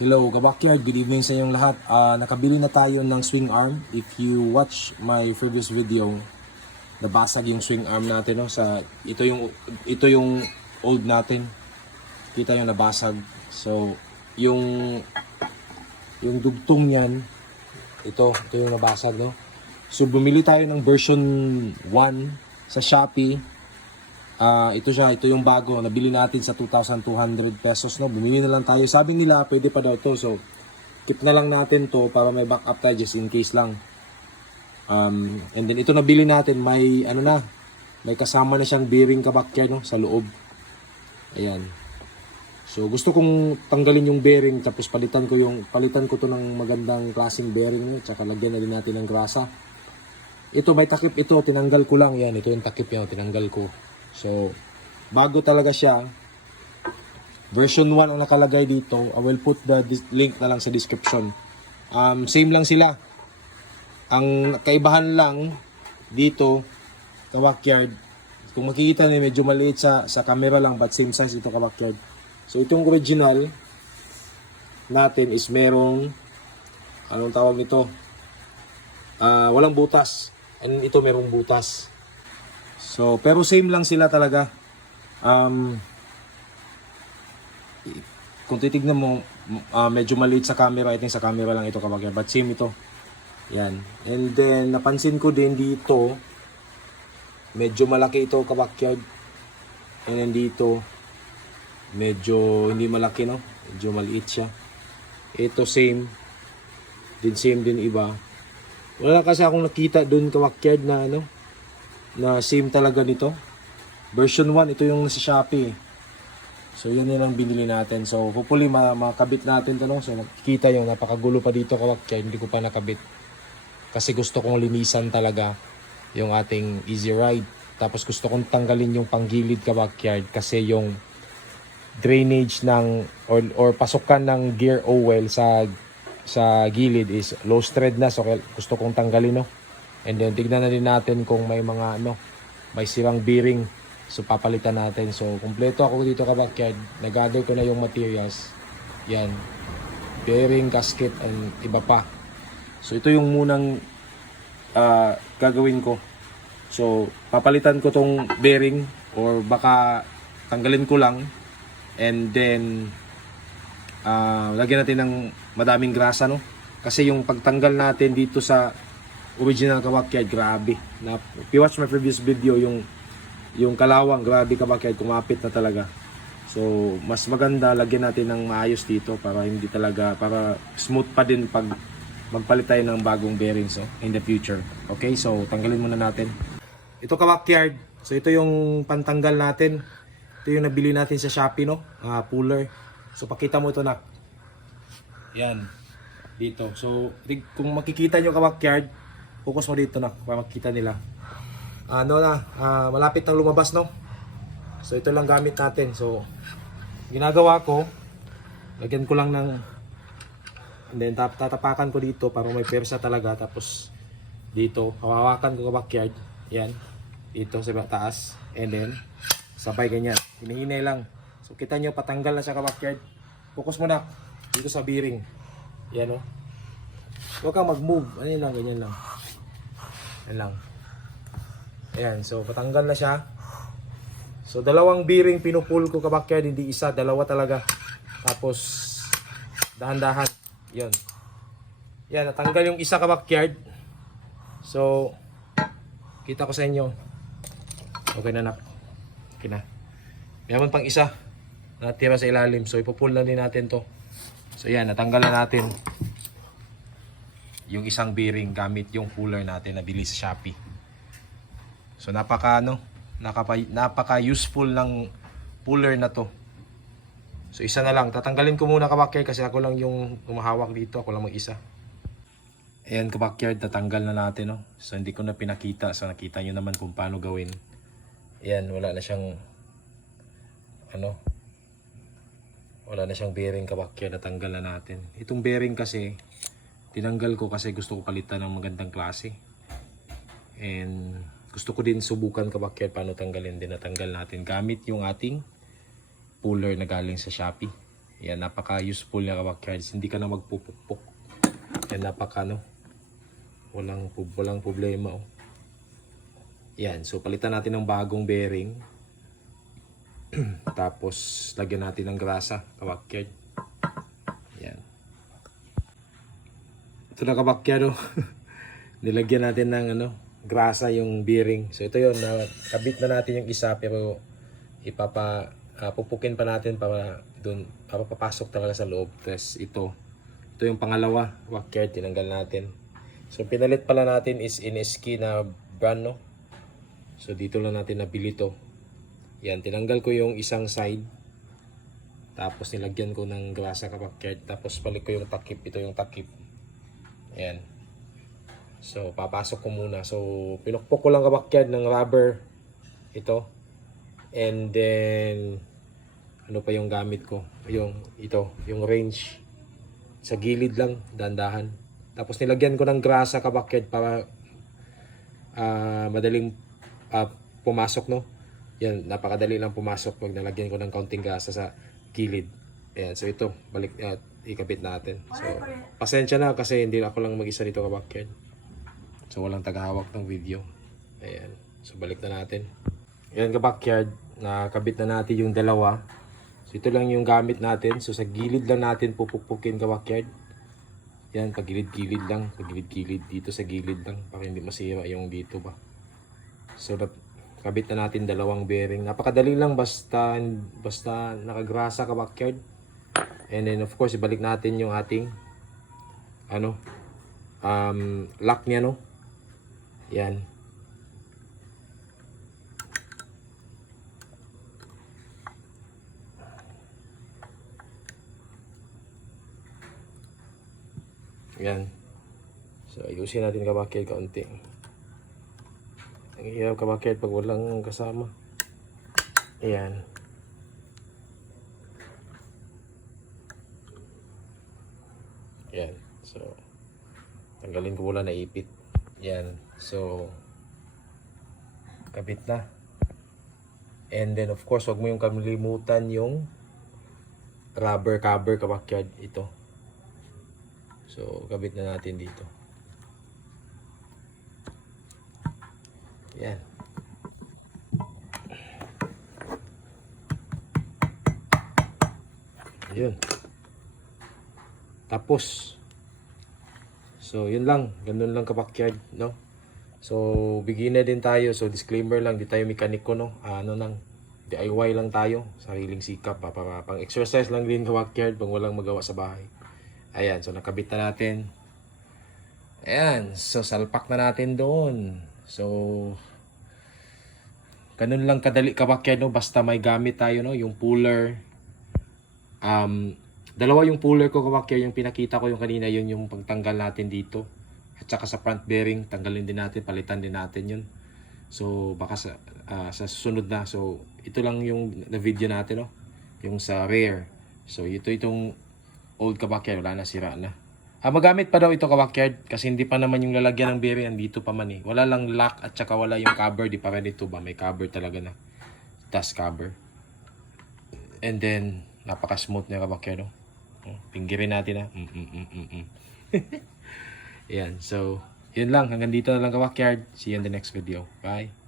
Hello, kabakyard. Good evening sa inyong lahat. Nakabili na tayo ng swing arm. If you watch my previous video, nabasag yung swing arm natin, no? Ito yung old natin. Kita yung nabasag. So, yung dugtong niyan, ito yung nabasag, no? So, bumili tayo ng version 1 sa Shopee. Ito yung bago, nabili natin sa 2,200 pesos, no? Bumili na lang tayo. Sabi nila, pwede pa daw to. So, keep na lang natin to para may backup tayo just in case lang. And then ito nabili natin, may may kasama na siyang bearing kabakyard, no, sa loob. Ayan. So, gusto kong tanggalin yung bearing tapos palitan ko to ng magandang klaseng bearing, no? Tsaka lagyan na din natin ng grasa. Ito may takip ito, tinanggal ko lang. Yan, ito yung takip niya, tinanggal ko. So, bago talaga siya. Version 1 ang nakalagay dito. I will put the link na lang sa description. Same lang sila. Ang kaibahan lang dito, kabakyard, kung makikita niyo medyo maliit sa camera lang but same size ito kabakyard. So, itong original natin is merong anong tawag nito? Walang butas. And ito merong butas. So, pero same lang sila talaga. Kung titignan mo, medyo maliit sa camera. I think sa camera lang ito kabakyard. But same ito. Yan. And then, napansin ko din dito, medyo malaki ito kabakyard. And then dito, medyo hindi malaki, no? Medyo maliit siya. Ito same. Same din iba. Wala kasi akong nakita dun kabakyard na na same talaga nito. Version 1, ito yung nasa Shopee. So yan lang binili natin. So hopefully makabit natin to, no? So nakikita yung napakagulo pa dito kabakyard, hindi ko pa nakabit. Kasi gusto kong linisan talaga yung ating Easy Ride. Tapos gusto kong tanggalin yung panggilid kabakyard kasi yung drainage ng or pasukan ng gear oil sa gilid is low thread na, so gusto kong tanggalin, no? And then tignan na din natin kung may mga may sirang bearing, so papalitan natin. So kumpleto ako dito kabakyard, nag-gather ko na yung materials. Yan, bearing, gasket, and iba pa. So ito yung munang gagawin ko. So papalitan ko tong bearing or baka tanggalin ko lang. And then lagyan natin ng madaming grasa, no? Kasi yung pagtanggal natin dito sa original kabakyard, grabe. If you watch my previous video, yung kalawang, grabe kabakyard, kumapit na talaga. So, mas maganda lagyan natin ng maayos dito para para smooth pa din pag magpalit tayo ng bagong bearings, so, in the future. Okay, so tanggalin muna natin. Ito kabakyard, so ito yung pantanggal natin. Ito yung nabili natin sa Shopee, no? Puller. So pakita mo ito na. Yan. Dito. So kung makikita nyo kabakyard, focus mo dito na para makita nila. Malapit nang lumabas, no? So ito lang gamit natin. So ginagawa ko, lagyan ko lang ng, and then tatapakan ko dito para may persa talaga. Tapos dito, hawakan ko kabakyard. Yan. Dito sa taas. And then sabay ganyan. Hinihinay lang. So kita nyo, patanggal na siya kabakyard. Focus mo na dito sa bearing. Yan, o. Huwag kang mag-move. Ano yun lang, ganyan lang. Yan lang. Ayan, so patanggal na siya. So dalawang bearing pinupull ko kabakyard, hindi isa, dalawa talaga. Tapos dahan-dahan. Yan. Yan, natanggal yung isa kabakyard. So kita ko sa inyo. Okay na. Okay na. Mayroon pang isa natira sa ilalim. So ipupull na din natin to. So yan, natanggal na natin yung isang bearing gamit yung puller natin na bili sa Shopee. So napaka useful ng puller na to. So isa na lang. Tatanggalin ko muna kabakyard kasi ako lang yung humahawak dito. Ako lang mag-isa. Ayan kabakyard, tatanggal na natin, no? So hindi ko na pinakita. So nakita nyo naman kung paano gawin. Ayan, wala na siyang wala na siyang bearing kabakyard, natanggal na natin. Itong bearing kasi tinanggal ko kasi gusto ko palitan ng magandang klase. And gusto ko din subukan kabakyard paano tanggalin din. Natanggal natin gamit yung ating puller na galing sa Shopee. Yan, napaka-useful niya kabakyards. Hindi ka na magpupukpok. Yan, walang problema. Oh. Yan, so palitan natin ng bagong bearing. Tapos, lagyan natin ng grasa, kabakyard. Yan. Ito na kabakyard, oh. Nilagyan natin ng grasa yung bearing. So, ito yun, kabit na natin yung isa, pero pupukin pa natin para papasok talaga sa loob. Tapos, ito yung pangalawa, kabakyard, tinanggal natin. So, pinalit pala natin is NSK na brand, no? So, dito lang natin nabili to. Yan, tinanggal ko yung isang side. Tapos nilagyan ko ng grasa kabakyard. Tapos balik ko yung takip. Ito yung takip. Ayan. So, papasok ko muna. So, pinukpok ko lang kabakyard ng rubber. Ito. And then, ano pa yung gamit ko? Yung range. Sa gilid lang, dandahan. Tapos nilagyan ko ng grasa kabakyard para madaling pumasok, no? Yan, napakadali lang pumasok pag nalagyan ko ng kaunting gasa sa gilid. Ayan, so ito, ikabit natin. So, pasensya na kasi hindi ako lang mag-isa dito kabakyard. So, walang tagahawak ng video. Ayan, so balik na natin. Ayan kabakyard, nakabit na natin yung dalawa. So, ito lang yung gamit natin. So, sa gilid lang natin pupukpukin kabakyard. Yan, pagilid-gilid lang. Pagilid-gilid dito sa gilid lang para hindi masira yung dito ba. So, kabit na natin dalawang bearing. Napakadali lang basta nakagrasa kabakyard. And then of course, ibalik natin yung ating lock niya, no? Yan. Yan. So, ayusin natin kabakyard kaunti. Ang hirap kabakyard pag walang kasama. Ayan. Ayan. So, tanggalin ko muna na ipit. Ayan. So, kabit na. And then of course, wag mo yung kalimutan yung rubber cover kabakyard. Ito. So, kabit na natin dito. Yan. Yun. Tapos. So, yun lang. Ganun lang kabakyard, no? So, beginner din tayo. So, disclaimer lang. Di tayo mekaniko, no? DIY lang tayo. Sariling sikap. Para pang exercise lang din kabakyard pag walang magawa sa bahay. Ayan. So, nakabit na natin. Ayan. So, salpak na natin doon. So, ganun lang kadali kabakyard, no? Basta may gamit tayo, no? Yung puller. Dalawa yung puller ko kabakyard. Yung pinakita ko yung kanina, yun yung pagtanggal natin dito. At saka sa front bearing, tanggalin din natin, palitan din natin yun. So, baka sa susunod na. So, ito lang yung na-video natin, no? Yung sa rear. So, itong old kabakyard, wala na, sira na. Magamit pa daw ito kabakyard kasi hindi pa naman yung lalagyan ng bearing andito pa man eh. Wala lang lock at saka wala yung cover. Di pa rin ito ba? May cover talaga na. Dust cover. And then, napaka-smooth niya kabakyard. No? Pinggirin natin ha. Yan. So, yun lang. Hanggang dito na lang kabakyard. See you in the next video. Bye.